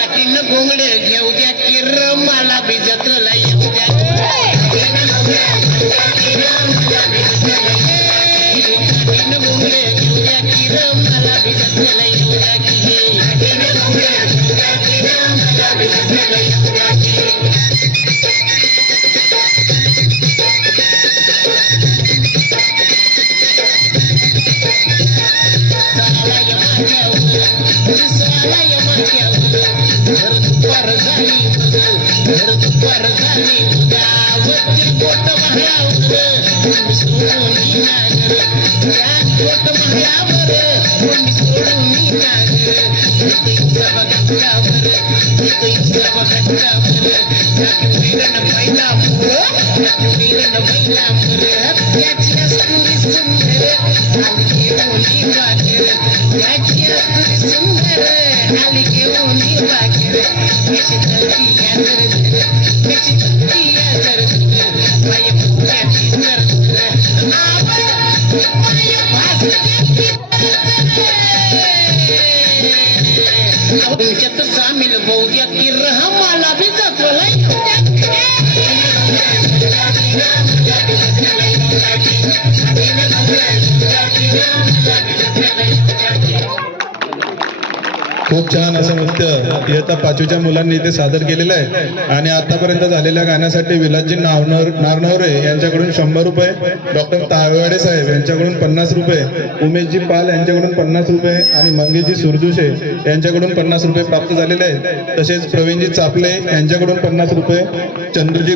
काठीन घोंगड घेऊ द्या किर मला भिजतला येऊ द्या काठीन घोंगड घेऊ द्या किर मला भिजतला येऊ द्या दुपार झाली दुपार झाली उदावती पोट महावर सोडून नागर त्या पोट महावर सोडून नागर बघटावर महिला महिला त्याची असुरी सुंदर आली घेऊन बागर त्याची असुरी सुंदर आली घेऊन बागर कशी चलती यादर कशी चलती यादर माय पुण्याची जर माय भासण्याची तुमच्यात सामील बौद्या की मला भी खूप छान असं नृत्य इयत्ता 5वीच्या मुलांनी इथे सादर केलेलं आहे आणि आतापर्यंत झालेल्या गाण्यासाठी विलासजी नारनवरे यांच्याकडून 100 रुपये, डॉक्टर ताळवाडे साहेब यांच्याकडून 50 रुपये, उमेशजी पाल यांच्याकडून 50 रुपये आणि मंगेशजी सुरजुशे यांच्याकडून 50 रुपये प्राप्त झालेले आहेत. तसेच प्रवीणजी चापले यांच्याकडून 50 रुपये, चंद्रजी